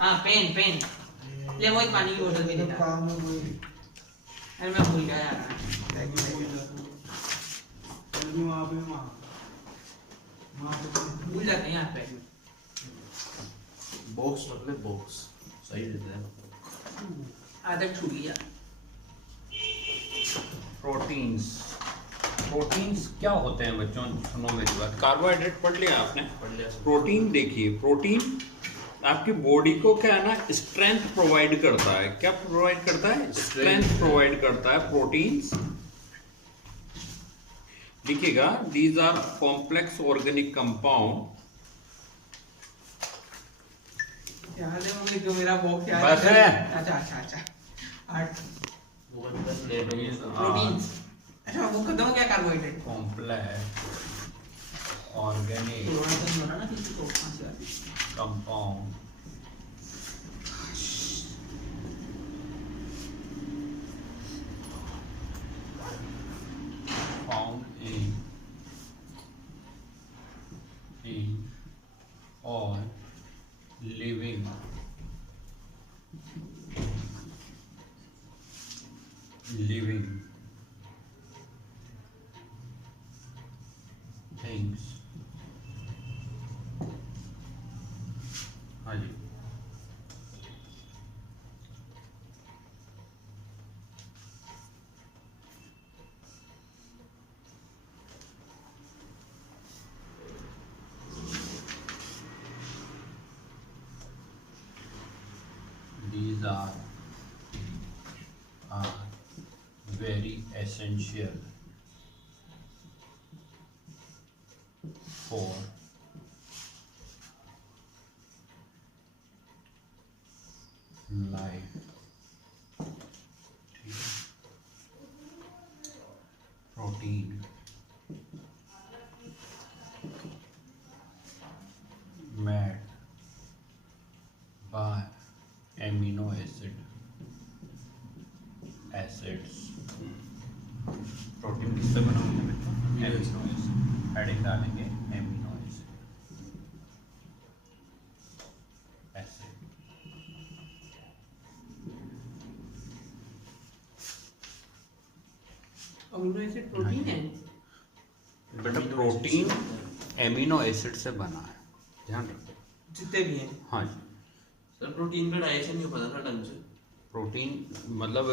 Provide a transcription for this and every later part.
हाँ pen pen ले, वो एक पानी की बोतल भी लेना। अरे मैं भूल गया यार। भूल जाते हैं यहाँ पे। बॉक्स मतलब बॉक्स सही देता है। आदत छूट गया। प्रोटीन्स, प्रोटीन्स क्या होते हैं बच्चों? सुनो मेरी बात, कार्बोहाइड्रेट पढ़ लिया आपने? पढ़ लिया। प्रोटीन देखिए, प्रोटीन आपकी बॉडी को क्या है ना, स्ट्रेंथ प्रोवाइड करता है। क्या प्रोवाइड करता है? स्ट्रेंथ प्रोवाइड करता है प्रोटीन्स। लिखिएगा, these are complex organic compound. याद है मुझे जो मेरा बॉक्स याद बस है। अच्छा अच्छा अच्छा। आठ वो बंदा प्लेट प्रोटीन्स। अच्छा वो खत्म हो गया कार्बोहाइड्रेट। कॉम्प्लेक्स ऑर्गेनिक ना किसी को कहाँ से आती? Compound found in all living things। हाँ जी, these are very essential for life। ठीक है, protein made by amino acids. Protein किससे बना होता है बच्चों? Amino acid. हेडिंग डालेंगे amino acid. Amino acid protein है। बेटा प्रोटीन एमिनो एसिड से बना है, ध्यान रखो जितने भी हैं। हाँ जी। सर प्रोटीन का डाइजेशन नहीं पता था ढंग से। प्रोटीन मतलब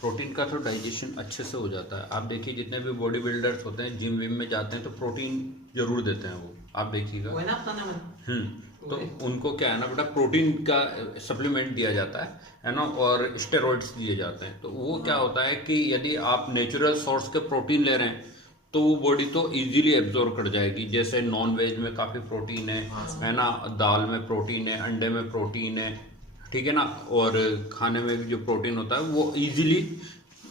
प्रोटीन का तो डाइजेशन अच्छे से हो जाता है। आप देखिए जितने भी बॉडी बिल्डर्स होते हैं, जिम विम में जाते हैं तो प्रोटीन जरूर देते हैं वो, आप देखिएगा। वो है ना अपना नाम। तो उनको क्या है ना बेटा, प्रोटीन का सप्लीमेंट दिया जाता है ना, और स्टेरॉइड्स दिए जाते हैं। तो वो क्या होता है कि यदि आप नेचुरल सोर्स के प्रोटीन ले रहे हैं तो वो बॉडी तो इजीली एब्जॉर्ब कर जाएगी। जैसे नॉन वेज में काफ़ी प्रोटीन है ना, दाल में प्रोटीन है, अंडे में प्रोटीन है, ठीक है ना, और खाने में भी जो प्रोटीन होता है वो इजीली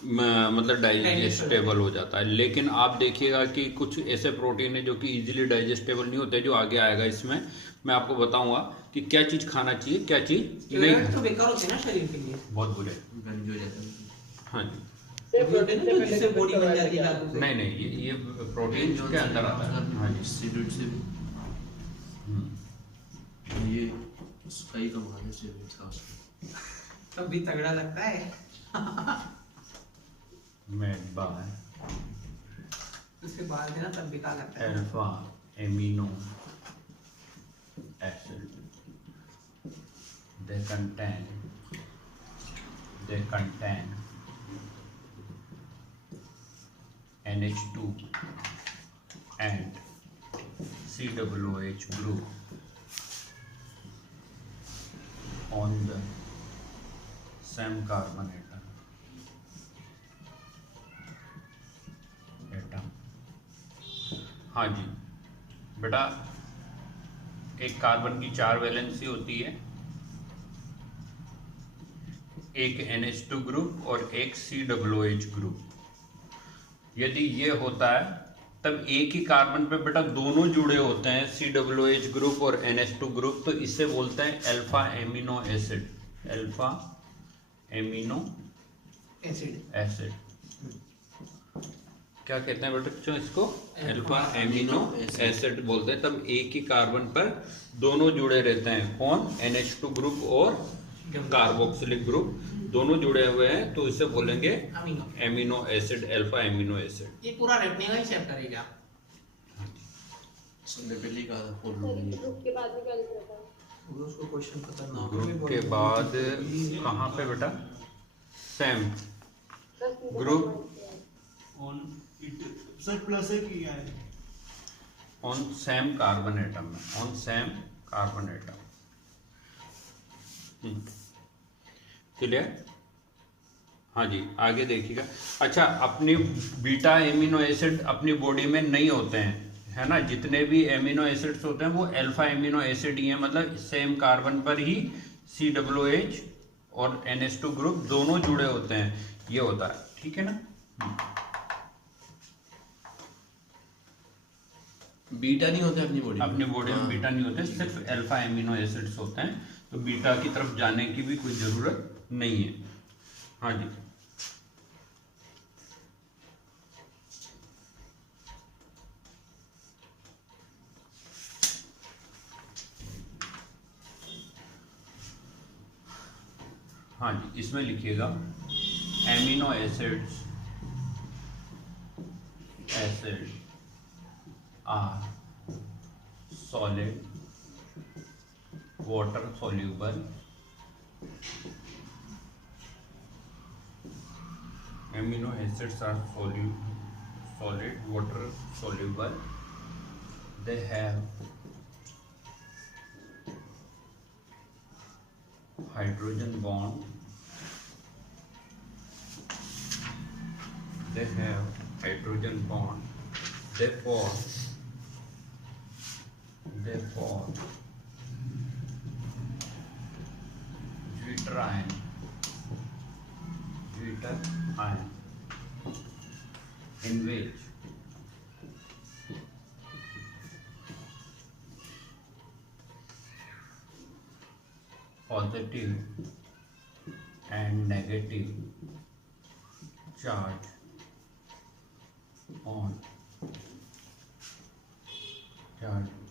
मतलब डाइजेस्टेबल हो जाता है। लेकिन आप देखिएगा कि कुछ ऐसे प्रोटीन है जो कि इजीली डाइजेस्टेबल नहीं होते, जो आगे आएगा इसमें मैं आपको बताऊंगा कि क्या चीज़ खाना चाहिए, क्या चीज़ नहीं। तो बेकार होते हैं ना शरीर के लिए। बहुत बुरे। गंज हो जाता है। हाँ जी, जिससे बॉडी बन जाती है। नहीं नहीं, ये प्रोटीन के अंदर आता है। हाँ जी, सीड से भी ये उसका ही कमाल है सीड का उसमें। तब भी तगड़ा लगता है। मेड बाय उसके बाद है ना तब बेकार लगता है। Alpha amino acid. They contain NH2 and COOH group on the same carbon atom। हाँ जी बेटा, एक कार्बन की 4 वैलेंसी होती है, एक NH2 ग्रुप और एक COOH ग्रुप। यदि ये होता है तब एक ही कार्बन पे बेटा दोनों जुड़े होते हैं, COOH ग्रुप और NH2 ग्रुप, तो इससे बोलते हैं alpha amino acid. Alpha amino acid. Acid. क्या कहते हैं बच्चों इसको, अल्फा एमिनो एसिड बोलते हैं। तब एक ही कार्बन पर दोनों जुड़े रहते हैं, कौन, NH2 ग्रुप और कार्बोक्सिलिक ग्रुप दोनों जुड़े हुए हैं, तो इसे बोलेंगे amino acid, alpha amino acid. ये पूरा रटने का ही चैप्टर है क्या? सबने पहले ही कहा था फुल ग्रुप के बाद में क्या लिख रहा था? उसको क्वेश्चन खतरनाक ग्रुप के बाद कहाँ पे बेटा, same group on it sir plus है किया है ऑन सेम कार्बन एटम में, on same carbon atom. Clear? हाँ जी, आगे देखिएगा। अच्छा, अपनी बीटा एमिनो एसिड अपनी बॉडी में नहीं होते हैं, है ना, जितने भी एमिनो एसिड्स होते हैं वो अल्फा एमिनो एसिड ही है, मतलब सेम कार्बन पर ही COOH और NH2 ग्रुप दोनों जुड़े होते हैं, ये होता है, ठीक है ना। बीटा नहीं होता अपनी बॉडी अपनी बॉडी में बीटा नहीं होते, सिर्फ अल्फा एमिनो एसिड्स होते हैं, तो बीटा की तरफ जाने की भी कोई जरूरत नहीं है। हाँ जी, हाँ जी, इसमें लिखिएगा amino acids are solid water soluble amino acids are solid water soluble, they have hydrogen bond, therefore deuterion in which positive and negative charge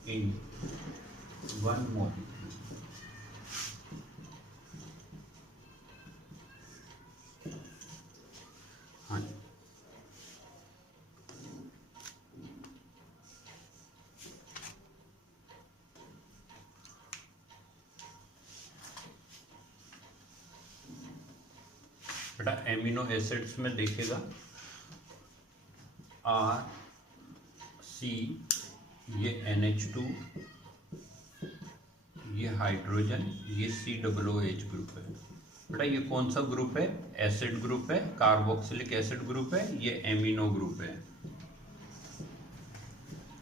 in one molecule. हाँ जी, बेटा एमिनो एसिड्स में देखिएगा RC, ये NH2, ये hydrogen, ये COOH group है। बेटा ये कौन सा ग्रुप है, एसिड ग्रुप है, कार्बोक्सिलिक एसिड ग्रुप है, ये एमिनो ग्रुप है।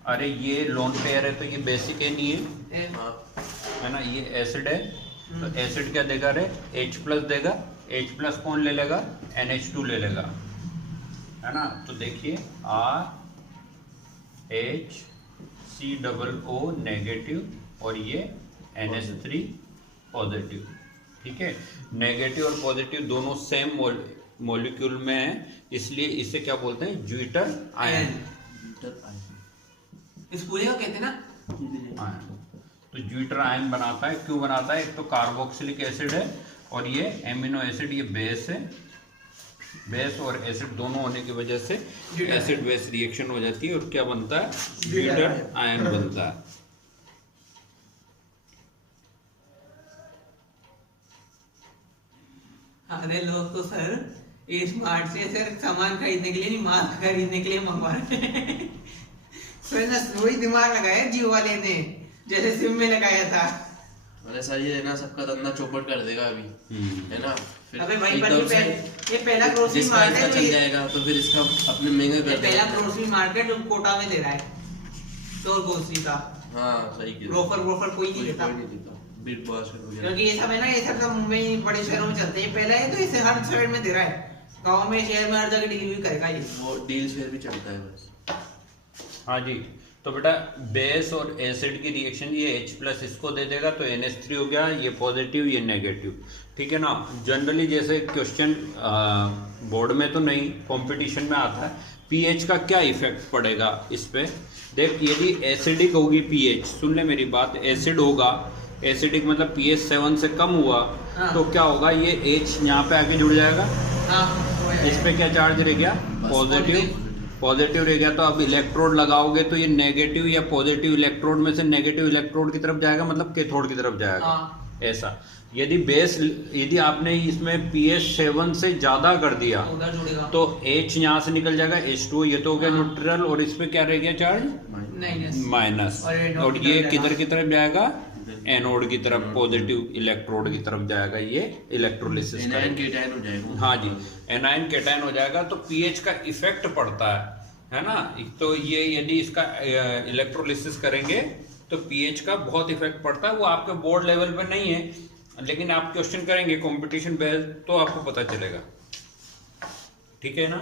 अरे ये लोन पेयर है तो ये बेसिक है, नहीं है ना, ये एसिड है तो एसिड क्या देगा रे, H+ देगा, H+ कौन ले लेगा, NH2 ले लेगा, है ना। तो देखिए RH(COO) नेगेटिव और ये NH3 पॉजिटिव, ठीक है। नेगेटिव और पॉजिटिव दोनों सेम मॉलिक्यूल में है, इसलिए इसे क्या बोलते हैं, ज्यूटर आयन। इस पूरे को कहते हैं ना आयन, तो ज्यूटर आयन बनाता है। क्यों बनाता है, एक तो कार्बोक्सिलिक एसिड है और ये एमिनो एसिड, ये बेस है, बेस और एसिड दोनों होने की वजह से एसिड बेस रिएक्शन हो जाती है और क्या बनता है, ज्यूटर आयन बनता है। अरे लोग तो सर ये स्मार्ट से सर सामान खरीदने के लिए नहीं, मास्क खरीदने के लिए मंगवा रहे हैं। सर ना वही दिमाग लगाया जियो वाले ने, जैसे सिम में लगाया था। अरे सर ये ना सबका धंधा चौपट कर देगा अभी, है ना। अबे भाई पर ये पहला ग्रोसरी मार्केट चल जाएगा तो फिर इसका अपने महंगे कर देगा। पहला ग्रोसरी मार्केट कोटा में दे रहा है तो ग्रोसरी का। हाँ सही किया, ब्रोकर कोई नहीं देता, बिग बॉस क्योंकि ये सब है ना, ये सब मुंबई बड़े शहरों में चलते हैं। पहला है तो इसे हर शहर में दे रहा है, गांव में शहर में हर जगह डिलीवरी करेगा ये, वो डील शेयर भी चलता है बस। हाँ जी, तो बेटा बेस और एसिड की रिएक्शन, ये H+ इसको दे देगा तो NH3 हो गया, ये पॉजिटिव ये नेगेटिव, ठीक है ना। जनरली जैसे क्वेश्चन बोर्ड में तो नहीं, कंपटीशन में आता है, पीएच का क्या इफेक्ट पड़ेगा इस पे। देख, यदि एसिडिक होगी पीएच, सुन ले मेरी बात, एसिड होगा, एसिडिक मतलब पीएच 7 से कम हुआ, हाँ। तो क्या होगा, ये H यहाँ पे आके जुड़ जाएगा, हाँ, इस पे क्या चार्ज रह गया, पॉजिटिव, पॉजिटिव रह गया। तो अब इलेक्ट्रोड लगाओगे तो ये नेगेटिव या पॉजिटिव इलेक्ट्रोड में से नेगेटिव इलेक्ट्रोड की तरफ जाएगा, मतलब कैथोड की तरफ जाएगा। हाँ। ऐसा यदि बेस, यदि आपने इसमें pH 7 से ज्यादा कर दिया उधर जुड़ेगा तो H यहाँ से निकल जाएगा, H2, ये तो हो गया हाँ। न्यूट्रल, और इस पे क्या रह गया चार्ज, नहीं माइनस, और ये किधर की तरफ जाएगा, एनोड की तरफ, पॉजिटिव इलेक्ट्रोड की तरफ जाएगा, ये इलेक्ट्रोलिसिस एनायन केटायन हो जाएगा। हाँ जी, एनायन केटायन हो जाएगा। तो पीएच का इफेक्ट पड़ता है ना। तो ये यदि इसका इलेक्ट्रोलिसिस करेंगे तो पीएच का बहुत इफेक्ट पड़ता है। वो आपके बोर्ड लेवल पे नहीं है, लेकिन आप क्वेश्चन करेंगे कंपटीशन बेस्ड तो आपको पता चलेगा, ठीक है ना।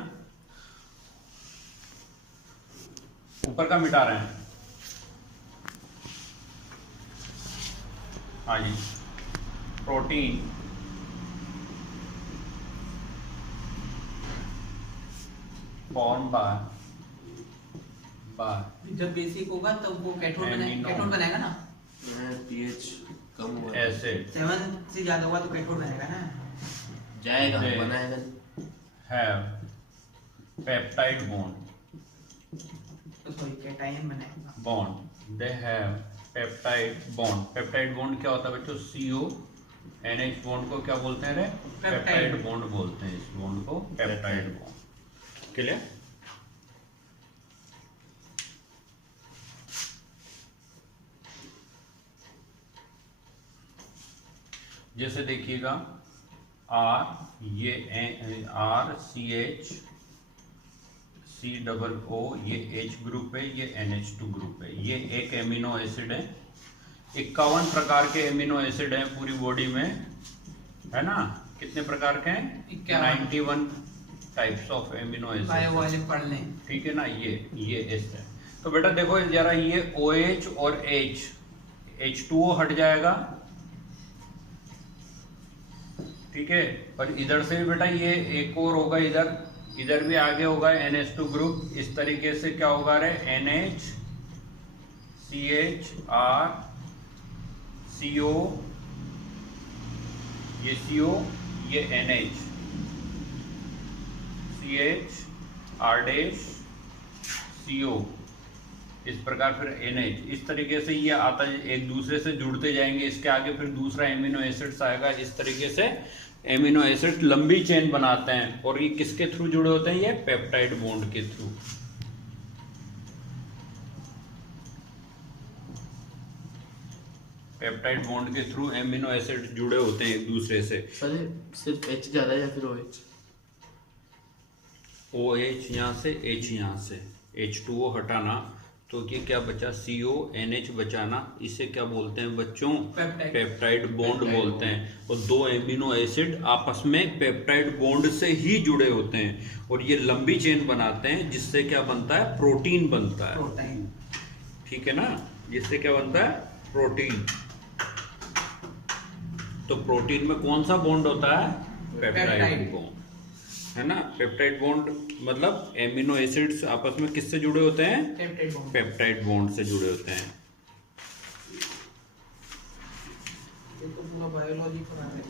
ऊपर का मिटा रहे हैं, हाँ जी, प्रोटीन, फॉर्म बाय जब बेसिक होगा तब वो कैथोड Amino. बनाएगा ना। पीएच कम हुआ एसिड 7 से ज्यादा होगा तो कैथोड बनेगा ना। जाएगा, They बनाएगा। have peptide तो सॉरी कैटायन बनेगा। bond, they have peptide bond। Peptide bond क्या होता है बच्चों, CO NH बॉन्ड को क्या बोलते हैं रे, पेप्टाइड बॉन्ड बोलते हैं, इस बॉन्ड को पेप्टाइड बॉन्ड। क्लियर। जैसे देखिएगा R, ये RCH COO, ये H ग्रुप है, ये NH2 ग्रुप है, ये एक एमिनो एसिड है। 51 प्रकार के एमिनो एसिड हैं पूरी बॉडी में, है ना। कितने प्रकार के हैं, 91 types of amino acid, bio वाले पढ़ लें। ठीक है ना। ये एसिड है। तो बेटा देखो जरा, ये OH और H, H2O हट जाएगा, ठीक है। और इधर से भी बेटा ये एक और होगा, इधर भी आगे होगा NH2 ग्रुप। इस तरीके से क्या होगा रे, NH CH R CO, ये CO, ये NH CH R dash CO, इस प्रकार फिर NH, इस तरीके से ये आता है, एक दूसरे से जुड़ते जाएंगे। इसके आगे फिर दूसरा एमिनो एसिड्स आएगा। इस तरीके से एमिनो एसिड लंबी चेन बनाते हैं। और ये किसके थ्रू जुड़े होते हैं, ये पेप्टाइड बॉन्ड के थ्रू। पेप्टाइड बॉन्ड के थ्रू एमिनो एसिड जुड़े होते हैं एक दूसरे से। अरे सिर्फ H ज्यादा है या फिर OH? OH यहाँ से, H यहाँ से, H2O हटाना, तो ये क्या बचा, CO NH बचाना। इसे क्या बोलते हैं बच्चों, पेप्टाइड बॉन्ड बोलते हैं। और दो एमिनो एसिड आपस में पेप्टाइड बॉन्ड से ही जुड़े होते हैं और ये लंबी चेन बनाते हैं, जिससे क्या बनता है, प्रोटीन बनता है, प्रोटीन, ठीक है ना। जिससे क्या बनता है, प्रोटीन। तो प्रोटीन में कौन सा बॉन्ड होता है, पेप्टाइड बॉन्ड, है ना। पेप्टाइड बॉन्ड मतलब एमिनो एसिड्स आपस में किससे जुड़े होते हैं, पेप्टाइड बॉन्ड से जुड़े होते हैं। ये तो पूरा बायोलॉजी पढ़ा है।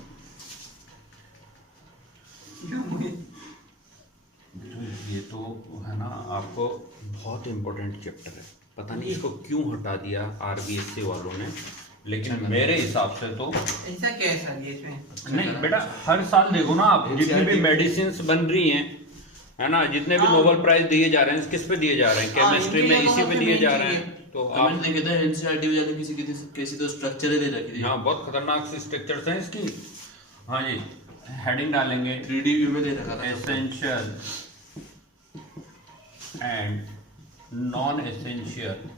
ये तो है ना, आपको बहुत इम्पोर्टेंट चैप्टर है। पता नहीं इसको क्यों हटा दिया RBSC वालों ने, लेकिन मेरे हिसाब से तो ऐसा क्या है सर ये इसमें? नहीं बेटा, हर साल देखो ना आप, जितनी भी मेडिसिन बन रही हैं, है ना, जितने भी नोबेल प्राइज दिए जा रहे हैं, किस पे दिए जा रहे हैं, केमिस्ट्री में इसी पे दिए जा रहे हैं। तो आप देखे थे NCERT में जाके किसी तो स्ट्रक्चर दे रखी थी। हाँ, बहुत खतरनाक सी स्ट्रक्चर्स हैं इसकी। हाँ जी, हेडिंग डालेंगे 3D व्यू में दे रखा था। Essential and non essential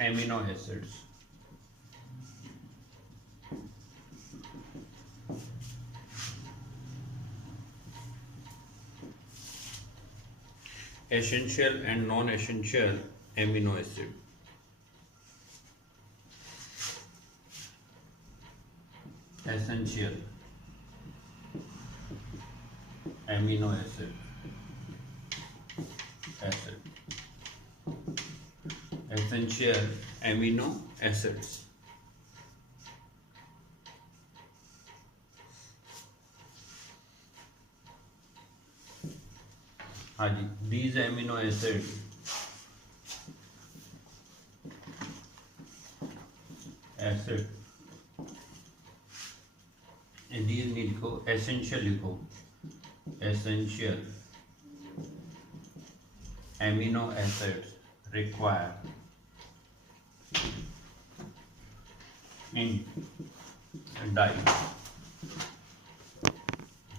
amino acids. Essential and non-essential amino acid. Essential amino acid essential amino acids. हाँ जी, these amino acid these नहीं लिखो, essential लिखो, essential amino acids required in diet.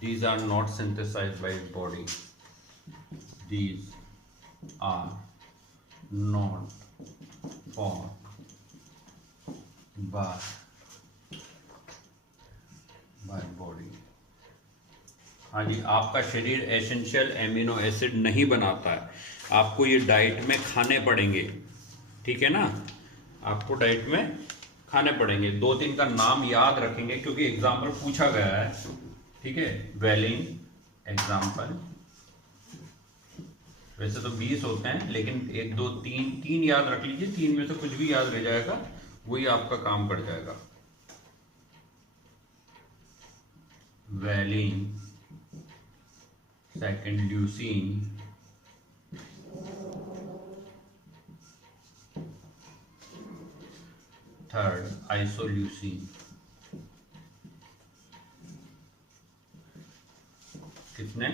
These are not synthesized by body. These are not formed by body. हाँ जी, आपका शरीर essential amino acid नहीं बनाता है, आपको ये डाइट में खाने पड़ेंगे, ठीक है ना, आपको डाइट में खाने पड़ेंगे। 2-3 का नाम याद रखेंगे क्योंकि एग्जाम्पल पूछा गया है, ठीक है। वेलिन एग्जाम्पल, वैसे तो 20 होते हैं लेकिन 1 2 3 याद रख लीजिए, 3 में से कुछ भी याद रह जाएगा वही आपका काम कर जाएगा। Valine, second leucine, third isoleucine. कितने?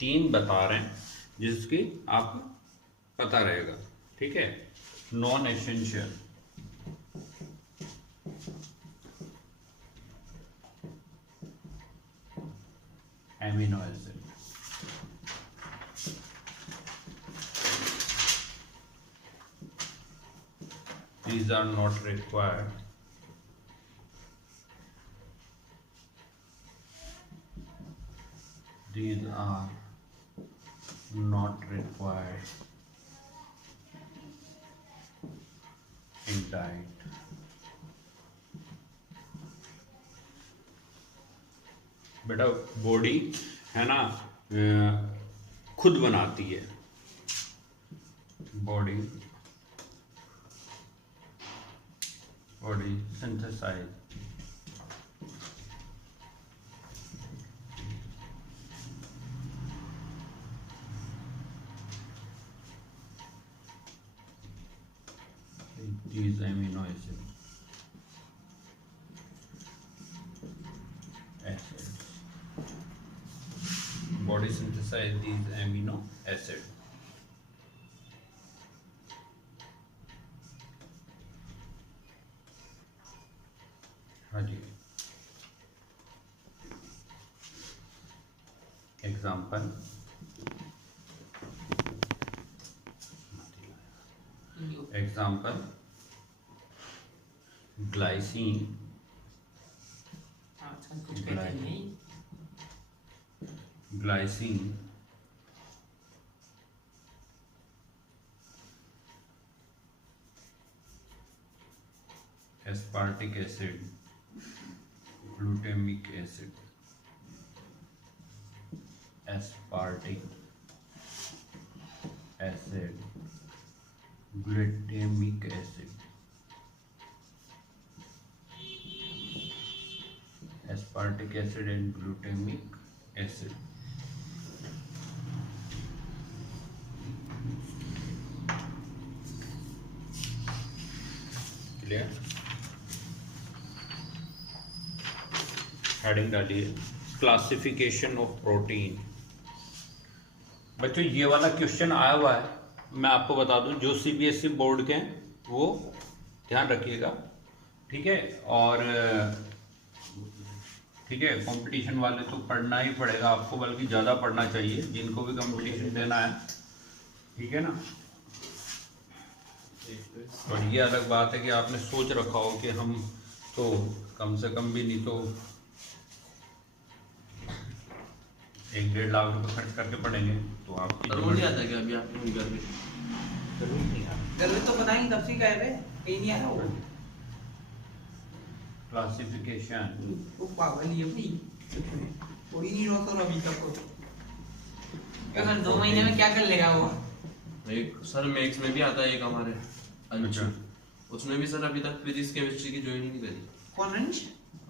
3 बता रहे हैं जिसकी आपको पता रहेगा, ठीक है। Non essential amino acid, these are not required in diet. बेटा बॉडी है ना खुद बनाती है, body synthesize these amino acids body synthesize these amino acid। हाँ जी, example glycine, aspartic acid, glutamic acid, aspartic acid, glutamic acid, aspartic acid and glutamic acid। Clear? Heading डालिए, classification of protein. बच्चों ये वाला क्वेश्चन आया हुआ है, मैं आपको बता दूं, जो सीबीएसई बोर्ड के हैं वो ध्यान रखिएगा, ठीक है। और ठीक है, कंपटीशन वाले तो पढ़ना ही पड़ेगा आपको, बल्कि ज़्यादा पढ़ना चाहिए जिनको भी कंपटीशन देना है, ठीक है ना। और ये अलग बात है कि आपने सोच रखा हो कि हम तो कम से कम भी नहीं तो 1-1.5 लाख रुपए खर्च करके पढ़ेंगे तो आपकी जरूर नहीं आता क्या अभी आपने घर में? जरूर नहीं आता, जरूर तो बताएंगे तब से कह रहे कहीं नहीं आ रहा वो क्लासिफिकेशन। वो पागल ही है भाई, थोड़ी नहीं रोता अभी तक को। क्या सर 2 महीने में क्या कर लेगा वो? एक सर मैथ्स में भी आता है एक हमारे अंश, अच्छा। उसने भी सर अभी तक फिजिक्स केमिस्ट्री की ज्वाइन नहीं करी। कौन अंश?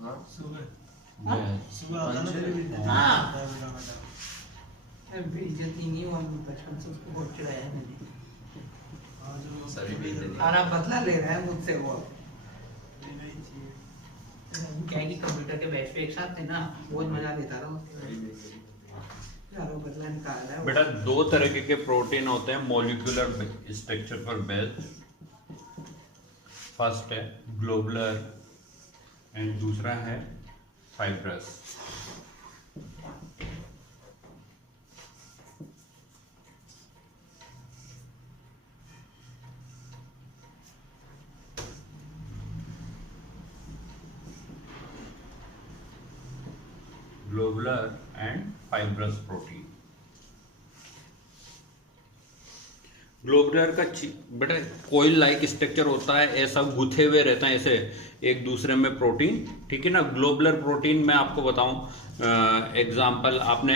हाँ सुबह मैं- सुबह आता ना तेरे भी हाँ। बेटा अरे बेइज्जती नहीं हुआ, बचपन से उसको बहुत चिढ़ाया है मैंने। आज वो सभी बेइज्जती। और अब बदला ले रहा है मुझसे वो। लेना ही चाहिए। क्या है कि कंप्यूटर के बैच पे एक साथ थे ना, बहुत मजा लेता था उसके। यार वो बदला निकाल रहा है वो। बेटा 2 तरह के प्रोटीन होते हैं मॉलिक्यूलर स्ट्रक्चर पर बेस्ड। फर्स्ट है ग्लोबुलर एंड दूसरा है fibrous. Globular and fibrous protein. Globular का बेटा कोयल लाइक स्ट्रक्चर होता है, ऐसा गुथे हुए रहता है ऐसे एक दूसरे में प्रोटीन, ठीक है ना। ग्लोबुलर प्रोटीन मैं आपको बताऊं एग्जांपल, आपने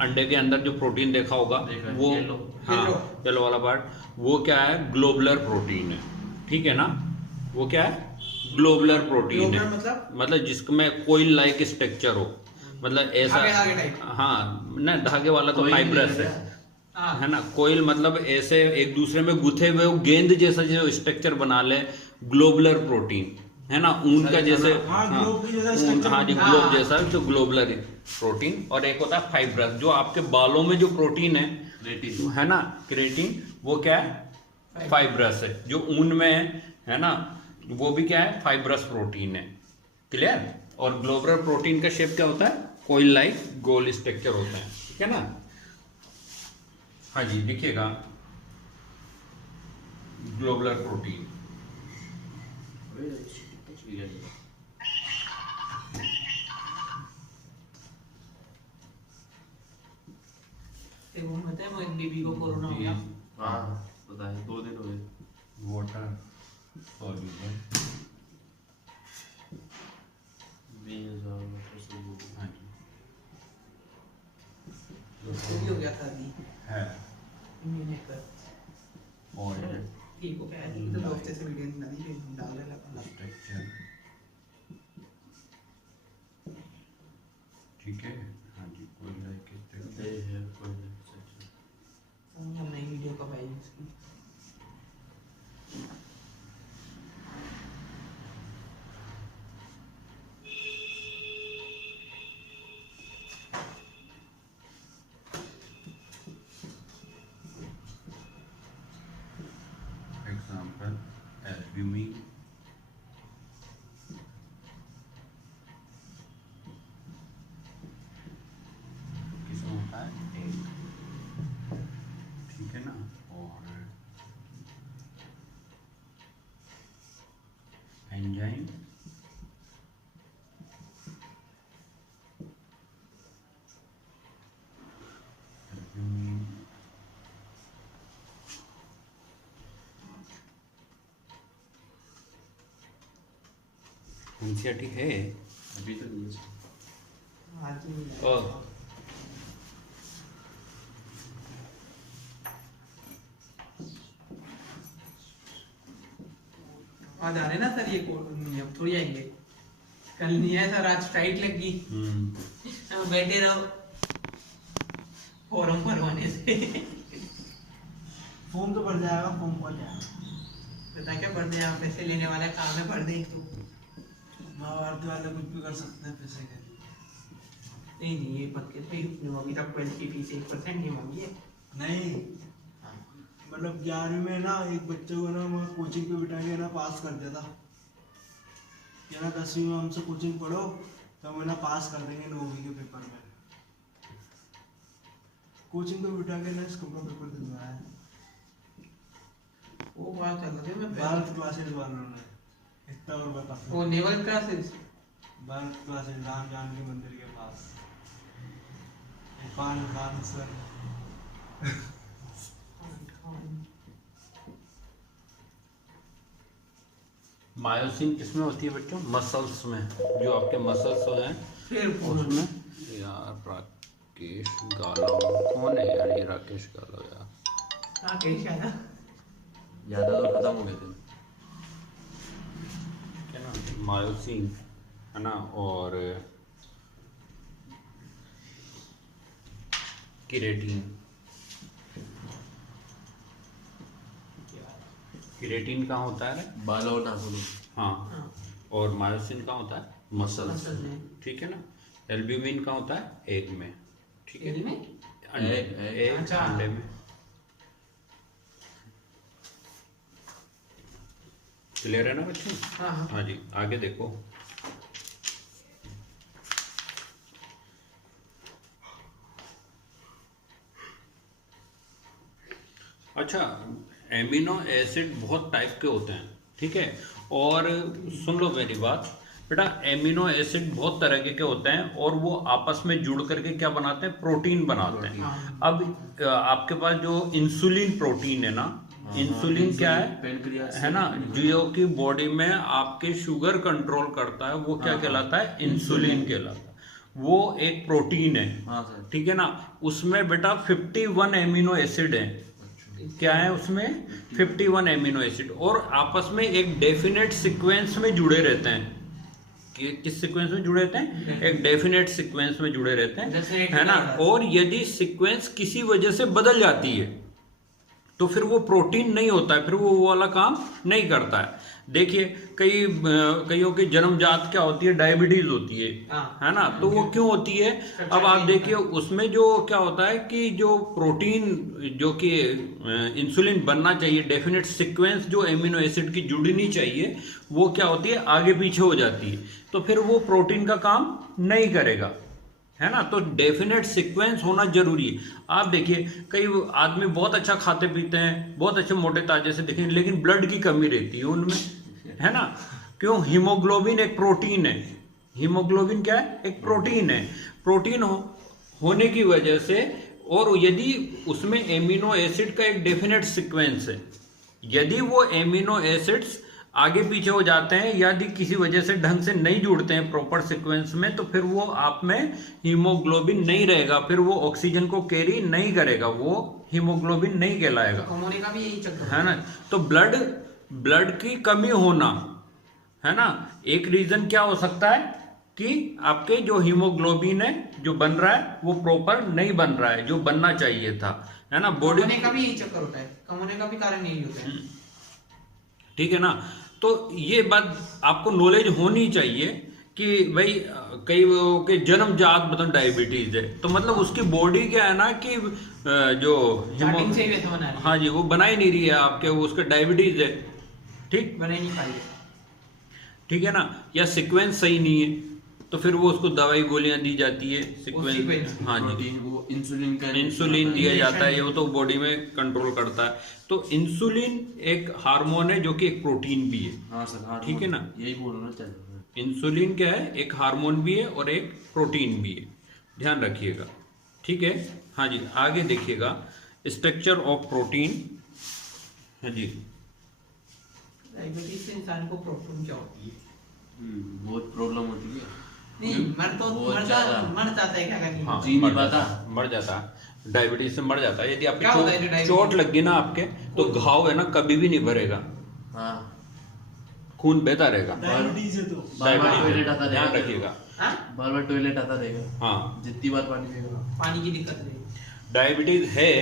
अंडे के अंदर जो प्रोटीन देखा होगा देखा है, वो, येलो। हाँ येलो वाला पार्ट, वो क्या है? ग्लोबुलर प्रोटीन है, ठीक है ना। वो क्या है? ग्लोबुलर प्रोटीन है। ग्लोबुलर मतलब जिसमें कोयल लाइक स्ट्रक्चर हो, मतलब ऐसा, धागे टाइप। हाँ ना, धागे वाला तो कोयल फाइब्रस नहीं है, है। हाँ। है ना। कोयल मतलब ऐसे एक दूसरे में गुथे हुए वो गेंद जैसा जो स्ट्रक्चर बना ले, ग्लोबुलर प्रोटीन, है ना। ऊन का जैसे, हाँ, ग्लोब के जैसा ऊन, structure हाँ जी, हाँ। ग्लोब जैसा जो ग्लोबुलर प्रोटीन। और एक होता है फाइब्रस, जो आपके बालों में जो प्रोटीन रेटिन। है ना, क्रेटिन, वो क्या है? फाइब्रस है। जो ऊन में है ना, वो भी क्या है? फाइब्रस प्रोटीन है। क्लियर। और ग्लोबुलर प्रोटीन का शेप क्या होता है? कोयल लाइक गोल स्ट्रक्चर होता है, ठीक है ना। हाँ जी, लिखिएगा ग्लोबुलर प्रोटीन। वो होता है, वो बीबी को कोरोना हो गया। हाँ पता है, 2 दिन हो गए। Water soluble. बीन्स और मटर सब्जी। हाँ जी, उसको भी हो गया था अभी है इम्यूनेटर। ऑयल ठीक हो गया है, तो दोस्त से वीडियो नहीं डाल रहा था। स्ट्रक्चर, ठीक है। हाँ जी, कोयल लाइक स्ट्रक्चर। दे है कोई नहीं। हम नई वीडियो कब आएगी इसकी? एग्जाम्पल एल्ब्यूमिन, किसमें होता है? एग, ठीक है ना। और एंजाइम, एल्ब्यूमिन, एनसीईआरटी है। अभी तो नहीं है। आज ही नहीं ओ, आया। आज आ रहे ना सर, ये अब थोड़ी आएंगे। कल नहीं है सर, आज फ्लाइट लगी। अब बैठे रहो फॉर्म भरवाने से। फॉर्म तो भर जाएगा, फॉर्म भर जाएगा। पता क्या पढ़ दे, आप पैसे लेने वाला काम है, पढ़ दे तू। महाभारती वाले कुछ भी कर सकते हैं पैसे के लिए। नहीं नहीं, ये पद के भाई उसने अभी तक 12 की फीस 1% नहीं मांगी है। नहीं, मतलब 11वीं में ना एक बच्चे को ना मैं कोचिंग पे बिठा के ना पास कर दिया था कि ना 10वीं में हमसे कोचिंग पढ़ो तो हमें ना पास कर देंगे 9वीं के पेपर में। कोचिंग पे बिठा के ना इसको पेपर दिलवाया है। वो बात चल रही है, मैं 12th क्लासेस वालों ने इतना और बता। वो naval classes 12th classes Ram Janki मंदिर के पास इरफान खान सर। मायोसिन किसमें होती है बच्चों? मसल्स में, जो आपके मसल्स हैं फिर उसमें। यार राकेश गालव कौन है यार ये राकेश गालव यार? राकेश यादव। ज्यादा तो खत्म हो गए थे। क्या ना मायोसिन है ना, और किरेटिन। किरेटिन कहाँ होता है? बालों और नाखूनों। हाँ, और मायोसिन कहाँ होता है? मसल्स। मसल में। ठीक है ना। एल्ब्यूमिन कहाँ होता है? एग में। ठीक है, एग में? अंडे, एग, एग अच्छा। अंडे में। क्लियर है ना बच्चे? हाँ हाँ। हाँ जी, आगे देखो। अच्छा, एमिनो एसिड बहुत टाइप के होते हैं, ठीक है। और सुन लो मेरी बात बेटा, एमिनो एसिड बहुत तरह के होते हैं और वो आपस में जुड़ करके क्या बनाते हैं? प्रोटीन बनाते हैं। हाँ। अब आपके पास जो इंसुलिन प्रोटीन है ना, इंसुलिन क्या है? पेनक्रियास है ना, जो कि बॉडी में आपके शुगर कंट्रोल करता है, वो क्या कहलाता है? इंसुलिन कहलाता है। वो एक प्रोटीन है, हाँ सर। ठीक है ना। उसमें बेटा 51 एमिनो एसिड है। क्या है उसमें? 51 एमिनो एसिड, और आपस में एक डेफिनेट सीक्वेंस में जुड़े रहते हैं। किस सीक्वेंस में जुड़े रहते हैं? एक डेफिनेट सीक्वेंस में जुड़े रहते हैं, है ना। और यदि सीक्वेंस किसी वजह से बदल जाती है तो फिर वो प्रोटीन नहीं होता है, फिर वो वाला काम नहीं करता है। देखिए, कईयों के जन्मजात क्या होती है? डायबिटीज होती है ना। तो वो क्यों होती है? अब आप देखिए, उसमें जो क्या होता है कि जो प्रोटीन जो कि इंसुलिन बनना चाहिए, डेफिनेट सीक्वेंस जो एमिनो एसिड की जुड़नी चाहिए, वो क्या होती है? आगे पीछे हो जाती है, तो फिर वो प्रोटीन का काम नहीं करेगा, है ना। तो डेफिनेट सीक्वेंस होना जरूरी है। आप देखिए, कई आदमी बहुत अच्छा खाते पीते हैं, बहुत अच्छे मोटे ताजे से दिखेंगे, लेकिन ब्लड की कमी रहती है उनमें, है ना। क्यों? हीमोग्लोबिन एक प्रोटीन है। हीमोग्लोबिन क्या है? एक प्रोटीन है। प्रोटीन होने की वजह से, और यदि उसमें एमिनो एसिड का एक डेफिनेट सीक्वेंस है, यदि वो एमिनो एसिड्स आगे पीछे हो जाते हैं, यदि किसी वजह से ढंग से नहीं जुड़ते हैं प्रॉपर सीक्वेंस में, तो फिर वो आप में हीमोग्लोबिन नहीं रहेगा, फिर वो ऑक्सीजन को कैरी नहीं करेगा, वो हीमोग्लोबिन नहीं कहलाएगा, होने का भी यही चक्कर है ना। तो ब्लड की कमी होना, है ना, एक रीजन क्या हो सकता है कि आपके जो हीमोग्लोबिन है जो बन रहा है वो प्रॉपर नहीं बन रहा है, जो बनना चाहिए था, है ना। बॉडी होने का भी यही चक्कर होता है, कम होने का भी कारण यही होता है। ठीक है ना। तो ये बात आपको नॉलेज होनी चाहिए कि भाई कई लोगों के जन्मजात मतलब डायबिटीज है, तो मतलब उसकी बॉडी क्या है ना कि जो स्टार्टिंग से ही वैसा बना रही है। हाँ जी, वो बना ही नहीं रही है आपके, वो उसका डायबिटीज है, ठीक बना ही नहीं पाई है। ठीक है ना। या सीक्वेंस सही नहीं है, तो फिर वो उसको दवाई गोलियां दी जाती है सीक्वेंस, हाँ जी, प्रोटीन वो इंसुलिन का इंसुलिन दिया जाता है, वो तो बॉडी में कंट्रोल करता है। तो इंसुलिन एक हार्मोन है जो कि एक प्रोटीन भी है, हाँ सर, हाँ ठीक है ना। यही बोलना चाहिए। इंसुलिन क्या है? एक हार्मोन भी है और एक प्रोटीन भी है, ध्यान रखिएगा, ठीक है। हाँ जी, आगे देखिएगा, स्ट्रक्चर ऑफ प्रोटीन। हाँ जी, डायबिटीज से इंसान को प्रॉब्लम क्या होती है? बहुत प्रॉब्लम होती है। नहीं, बहुत मर ज्यादा। जाता है क्या करके? हाँ, जी नहीं मर पाता। जाता है, मर जाता है, डायबिटीज से मर जाता है। यदि क्या होता है आपकी डायबिटीज? चोट लग गई ना आपके, तो घाव है ना कभी भी नहीं भरेगा, हाँ, खून बहता रहेगा। डायबिटीज है तो बार बार डायबिटीज टॉयलेट आता है, ध्यान रहेगा। रखिएगा। हाँ? बार बार टॉयलेट आता रहेगा, हाँ, जितनी बार पानी पिएगा। पानी की दिक्कत नहीं। डायबिटीज है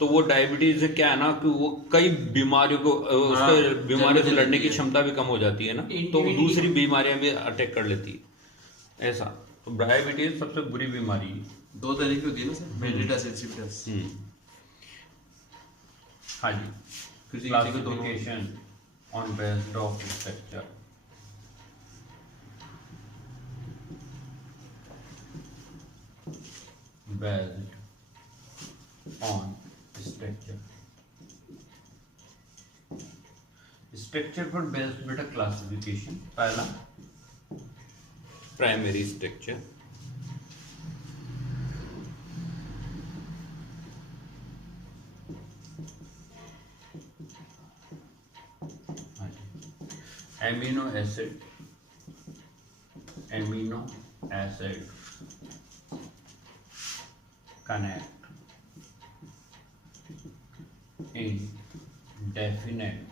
तो वो डायबिटीज से क्या है ना कि वो कई बीमारियों को उसके बीमारियों से जन्म लड़ने की देती है। क्षमता भी कम हो जाती है ना, तो दूसरी बीमारियां भी अटैक कर लेती है, ऐसा। तो डायबिटीज सबसे बुरी बीमारी है। दो तरह की होती है ना सर, मेलिटस इंसिपिटस। हाँ जी, किसी को दोनों। Classification on based of structure. Based on structure. Structure पर बेस्ड बेटा क्लासिफिकेशन, पहला primary structure, amino acid, amino acid connect indefinite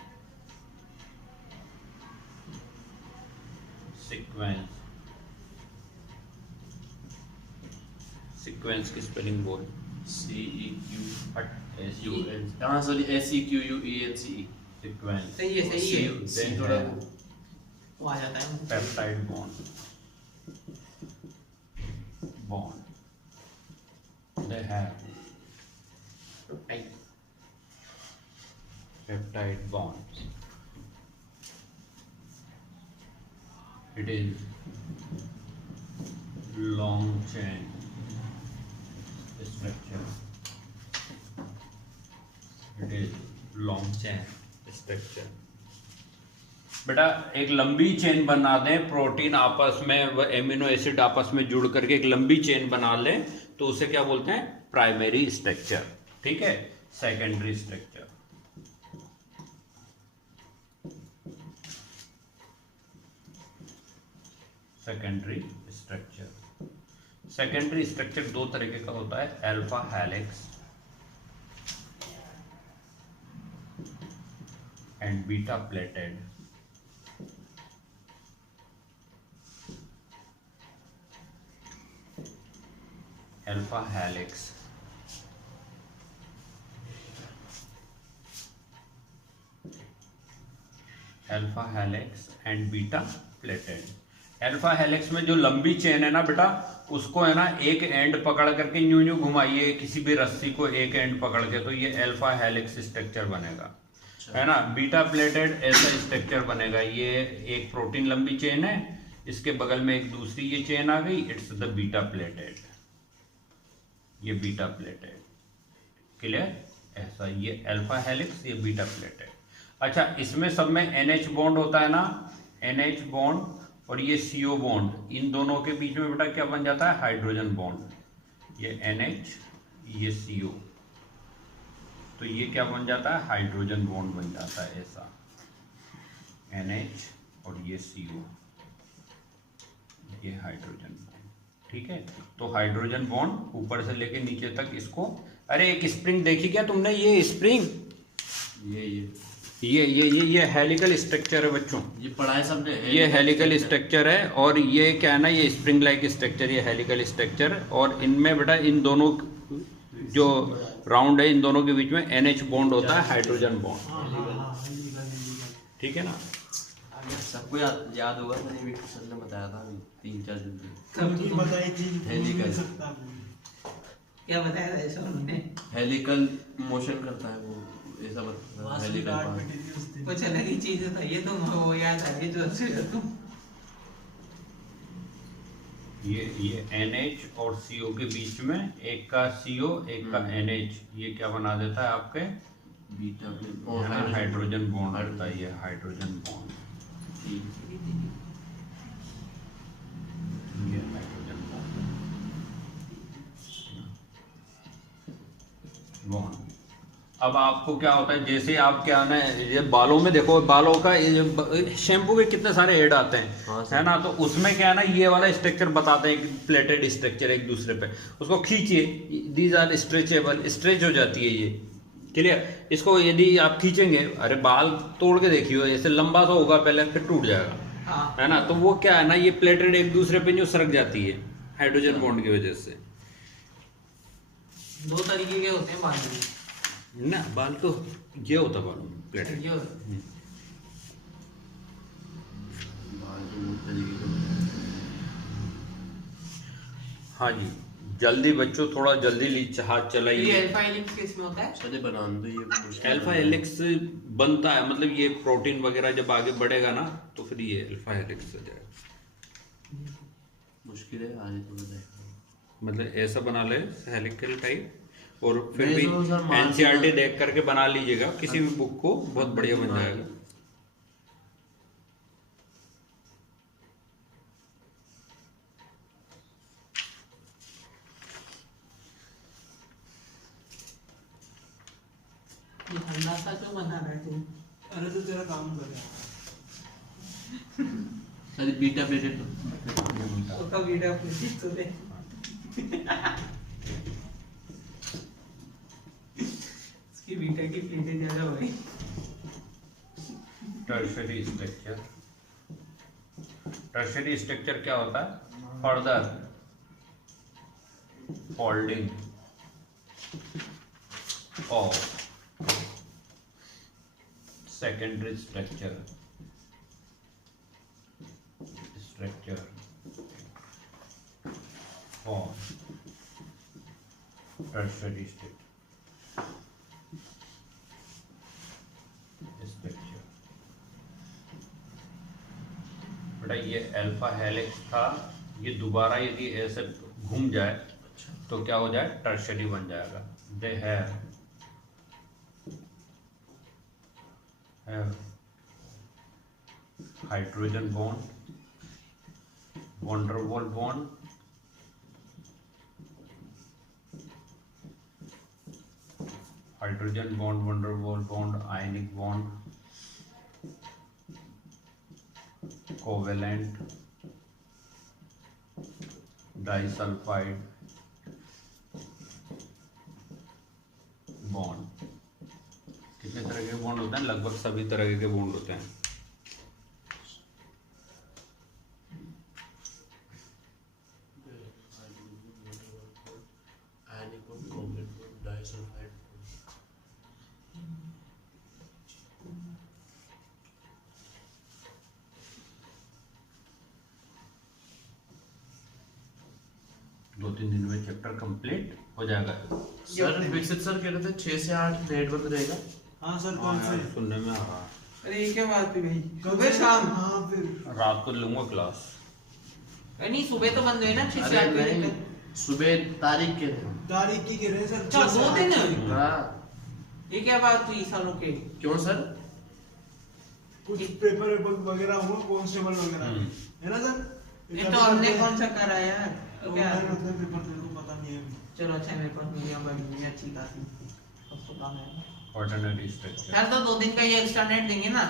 sequence की स्पेलिंग बोल। CEQUN, हाँ सॉरी SEQUENCE, सीक्वेंस सही है C थोड़ा वो आ जाता है। Peptide bond they have peptide bonds. It is long chain structure. It is long chain structure. बेटा एक लंबी चेन बना दें, प्रोटीन आपस में व एमिनो एसिड आपस में जुड़ करके एक लंबी चेन बना लें तो उसे क्या बोलते हैं? Primary structure. ठीक है, secondary structure. Secondary structure, secondary structure दो तरीके का होता है, alpha helix and beta pleated. Alpha helix and beta pleated. Alpha helix में जो लंबी चेन है ना बेटा, उसको है ना एक एंड पकड़ करके यूं यूं घुमाइए, किसी भी रस्सी को एक एंड पकड़ के, तो ये अल्फा हेलिक्स स्ट्रक्चर बनेगा, है ना। बीटा प्लेटेड ऐसा स्ट्रक्चर बनेगा, ये एक प्रोटीन लंबी चेन है, इसके बगल में एक दूसरी ये चेन आ गई, इट्स द बीटा प्लेटेड। ये बीटा प्लेटेड, क्लियर? ऐसा ये अल्फा हेलिक्स, ये बीटा प्लेटेड। अच्छा, इसमें सब में NH बॉन्ड होता है ना, NH बॉन्ड और ये CO बॉन्ड, इन दोनों के बीच में बेटा क्या बन जाता है? Hydrogen bond. ये NH, ये CO, तो ये क्या बन जाता है? हाइड्रोजन बॉन्ड बन जाता है ऐसा, NH और ये CO, ये हाइड्रोजन बॉन्ड। ठीक है, तो हाइड्रोजन बॉन्ड ऊपर से लेके नीचे तक इसको, अरे एक स्प्रिंग देखी क्या तुमने? ये स्प्रिंग, ये हेलिकल स्ट्रक्चर है बच्चों, ये पढ़ा है सबने। ये हेलिकल स्ट्रक्चर है, और ये क्या है ना, ये स्प्रिंग लाइक स्ट्रक्चर, ये हेलिकल स्ट्रक्चर। और इनमें बेटा इन दोनों जो राउंड है, इन दोनों के बीच में NH बॉन्ड होता है, हाइड्रोजन बॉन्ड। ठीक है ना, सबको याद होगा, मैंने भी सर ने बताया था 3-4 दिन सबकी बताई थी, हेलिकल। क्या बताया था ऐसा उन्होंने? हेलिकल मोशन करता है वो, ऐसा बताया हेलिकल। कुछ अलग ही चीज था ये, तो वो याद आ गई जो अच्छे तुम। ये NH और CO के बीच में एक का CO एक का NH, ये क्या बना देता है आपके? बीटा हाइड्रोजन बॉन्ड होता है, ये हाइड्रोजन बॉन्ड, ये हाइड्रोजन बॉन्ड। अब आपको क्या होता है, जैसे आप क्या ना, ये बालों में देखो, बालों का शैम्पू के कितने सारे ऐड आते हैं, हाँ, है ना, तो उसमें क्या है ना, ये वाला स्ट्रक्चर बताते हैं, प्लेटेड स्ट्रक्चर एक दूसरे पे, उसको खींचिए, दीज आर स्ट्रेचेबल, स्ट्रेच हो जाती है ये, क्लियर? इसको यदि आप खींचेंगे, अरे बाल तोड़ के देखिए, ऐसे लंबा सा होगा पहले, फिर टूट जाएगा, हाँ। है ना, तो वो क्या है ना, ये प्लेटेड एक दूसरे पे जो सरक जाती है हाइड्रोजन बॉन्ड की वजह से। दो तरीके के होते हैं बाल ना, बाल तो ये होता बालों में प्लेटेड। ये हाँ जी, जल्दी बच्चों, थोड़ा जल्दी हाथ ये चलाइए। अल्फा हेलिक्स किसमें होता है? चले बनाने तो ये अल्फा हेलिक्स बनता है, मतलब ये प्रोटीन वगैरह जब आगे बढ़ेगा ना, तो फिर ये अल्फा हेलिक्स हो जाएगा। मुश्किल है, आगे तो बताएगा। मतलब ऐसा बना ले हेलिकल टाइप, और फिर नहीं भी तो सर मान NCERT देख करके बना लीजिएगा किसी भी बुक को, बहुत बढ़िया बन जाएगा। ये ठंडा सा क्यों बना रहा है तू? अरे तो तेरा काम कर रहा है। सर बीटा प्लेटेड उसका वीडियो प्लीज तो दे। बीटा की प्लेटें ज्यादा हो रही। टर्शरी स्ट्रक्चर, टर्शरी स्ट्रक्चर क्या होता है? Further folding of secondary structure और टर्शरी स्ट्रक्चर। बेटा ये अल्फा हेलिक्स था, ये दोबारा यदि ऐसे घूम जाए तो क्या हो जाए? टर्शरी बन जाएगा। They have hydrogen bond, van der Waals bond, hydrogen bond, van der Waals bond, ionic bond, covalent, disulphide bond. कितने तरह के बॉन्ड होते हैं? लगभग सभी तरह के बॉन्ड होते हैं। दो तीन दिन में चैप्टर कंप्लीट हो जाएगा। सर विकसित सर कह रहे थे 6 से 8 नेट बंद रहेगा। हाँ सर, हाँ कल यार, से। सुनने में आ रहा। अरे ये क्या बात हुई भाई? कल सुबह से- शाम? हाँ फिर रात को लूंगा क्लास। नहीं सुबह तो बंद हुए ना 6 से अरे 8 बजे नहीं, तक। सुबह तारीख के थे। तारीख की कह रहे हैं सर। अच्छा 6 से 2 8। दिन? हाँ ये क्या बात हुई सालों के? क्यों सर? कुछ पेपर वगैरह हुआ, कांस्टेबल वगैरह, हम्म। है ना सर? ये तो हमने कौन सा करा यार? तो क्या? ऑनलाइन होता है पेपर, तेरे को पता नहीं है अभी। चलो अच्छा, मेरे पास मीडिया बड़ी हुई है, अच्छी खासी। अब तो काम है ऑर्डिनरी स्ट्रक्चर। सर। तो 2 दिन का ये एक्स्ट्रा नेट देंगे ना?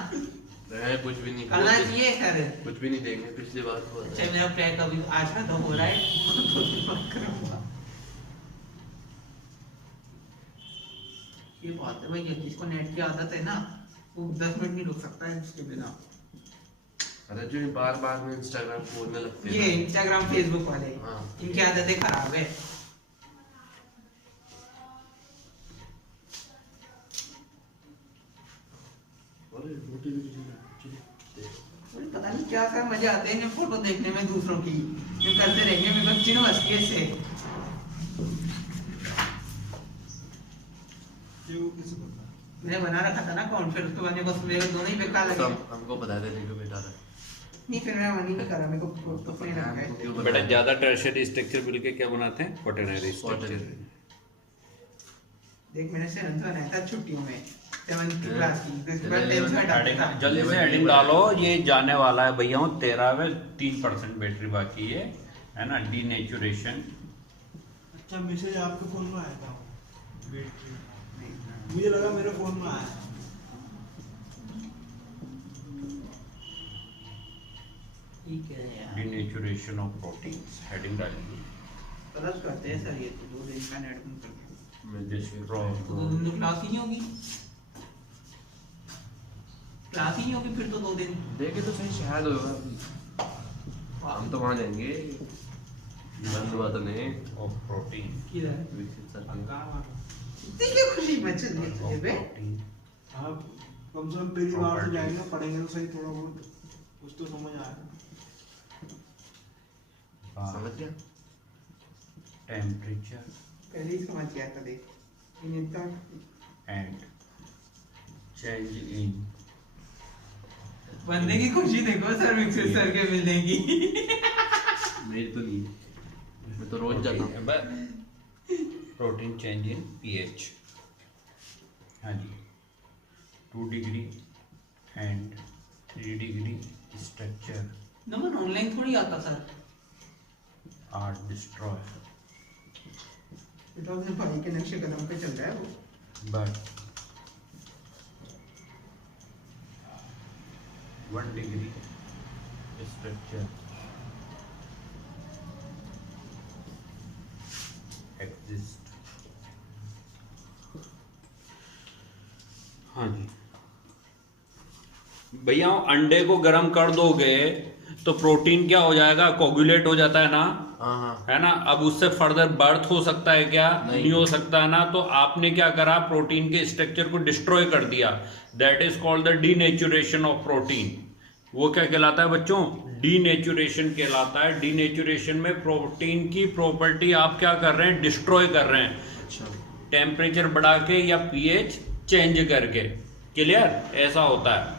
कुछ भी नहीं करना चाहिए सर। कुछ भी नहीं देंगे, पिछली बार हुआ था। अच्छा मेरा ट्रैक अभी आज का तो हो रहा है। 2 दिन बाद करूंगा। ये बात है भाई, जिसको नेट की आदत है ना वो 10 मिनट नहीं रुक सकता है उसके बिना। अरे जो बार बार में इंस्टाग्राम खोलने लगते हैं ये ना। इंस्टाग्राम फेसबुक वाले, हाँ। इनकी आदतें खराब है। अरे नोटिफिकेशन मुझे पता नहीं क्या क्या मजे आते हैं इन्हें फोटो देखने में दूसरों की। जो करते रहेंगे मेरे को चिन्ह बस से। ये वो किसे पता है? मैंने बना रखा था ना अकाउंट, फिर उसके बाद मेरे को मेरे दोनों ही बेकार लगे। हमको बता देने को बेटा रहा। नहीं फिर मैं मन ही नहीं करा, मेरे को फोटो नहीं लग गए। क्यों बता बेटा रहे? ज्यादा टर्शरी स्ट्रक्चर मिलके क्या बनाते हैं? Quaternary structure. देख मैंने 7th बनाया था छुट्टियों में, 7th की हाँ। क्लास की। तो इसके बाद चले 10th में डाला हेडिंग था। जल्दी से हेडिंग डालो। ये जाने वाला है भैया 13 में 3% बैटरी बाकी है ना? डीनेचुरेशन। अच्छा मैसेज आपके फोन में आया था? बैटरी मुझे लगा मेरे फोन में आया है। ठीक है यार, डीनेचुरेशन ऑफ प्रोटीन्स। हेडिंग डालेंगे। गलत करते हैं सर ये तो। 2 दिन का नेट बंद कर दिया। मैं डिस्ट्रॉ तो 2 दिन तो क्लास ही नहीं होगी। क्लास ही नहीं होगी फिर तो 2 दिन। देखे तो सही, शायद होगा। हम तो वहाँ जाएंगे। बंद हुआ तो नहीं। Of protein. किधर? विकसित सर कहाँ? देखिए खुशी मच रही है तुझे बे। हाँ कम से कम पहली बार तो जाएंगे, पढ़ेंगे तो सही, थोड़ा बहुत कुछ तो समझ आएगा। समझ गया। टेम्परेचर पहले ही समझ गया था देख। इनका एंड चेंज इन। बंदे की खुशी देखो सर, विकसित सर के मिलेगी। मेरी तो नहीं है। मैं तो रोज जाता हूँ। Protein change in pH. हाँ जी। 2 degree and 3 degree structure Naman online थोड़ी आता सर। आर डिस्ट्रॉय बेटा अपने भाई के नक्शे कदम पे चल रहा है वो। बट 1 डिग्री स्ट्रक्चर exist हाँ जी भैया, अंडे को गर्म कर दोगे तो प्रोटीन क्या हो जाएगा, कोगुलेट हो जाता है ना, हाँ है ना। अब उससे फर्दर बर्थ हो सकता है क्या, नहीं हो सकता है ना। तो आपने क्या करा, प्रोटीन के स्ट्रक्चर को डिस्ट्रॉय कर दिया। That is called the denaturation of protein. वो क्या कहलाता है बच्चों, डीनेचुरेशन कहलाता है। डीनेचुरेशन में प्रोटीन की प्रॉपर्टी आप क्या कर रहे हैं, डिस्ट्रॉय कर रहे हैं, टेम्परेचर बढ़ा के या पीएच चेंज करके। क्लियर, ऐसा होता है।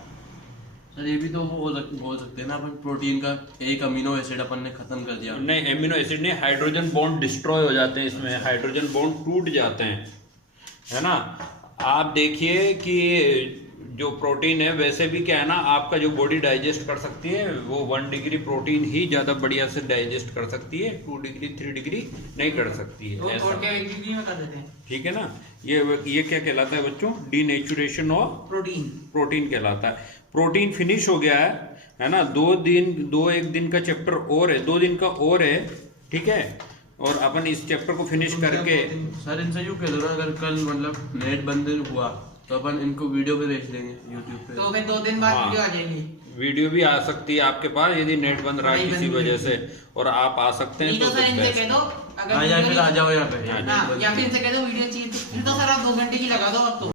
सर ये भी तो बोल सकते हैं ना अपन, प्रोटीन का एक अमीनो एसिड अपन ने खत्म कर दिया। नहीं, एमिनो एसिड नहीं, हाइड्रोजन बॉन्ड डिस्ट्रॉय हो जाते हैं इसमें, हाइड्रोजन बॉन्ड टूट जाते हैं, है ना। आप देखिए कि जो प्रोटीन है वैसे भी क्या है ना, आपका जो बॉडी डाइजेस्ट कर सकती है वो 1 डिग्री प्रोटीन ही ज्यादा बढ़िया से डाइजेस्ट कर सकती है, 2 डिग्री 3 डिग्री नहीं कर सकती है, ऐसा। में कर देते हैं। ठीक है ना। ये क्या कहलाता है बच्चों, डीनेचुरेशन ऑफ प्रोटीन। प्रोटीन कहलाता है। प्रोटीन फिनिश हो गया है ना। 1 दिन का चैप्टर और है, 2 दिन का और है, ठीक है। और अपन इस चैप्टर को फिनिश करके, सर इनसे यूँ कह दो ना, अगर कल मतलब नेट बंद हुआ तो अपन इनको वीडियो पे भेज देंगे यूट्यूब पे, तो फिर 2 दिन बाद हाँ। वीडियो आ जाएगी। वीडियो भी आ सकती है आपके पास यदि नेट बंद रहा किसी वजह से, और आप आ सकते हैं नहीं तो सर इनसे कह दो, अगर या फिर आ जाओ यहाँ पे। हाँ, या फिर इनसे कह दो वीडियो चाहिए तो फिर तो सर आप 2 घंटे की लगा दो अब तो।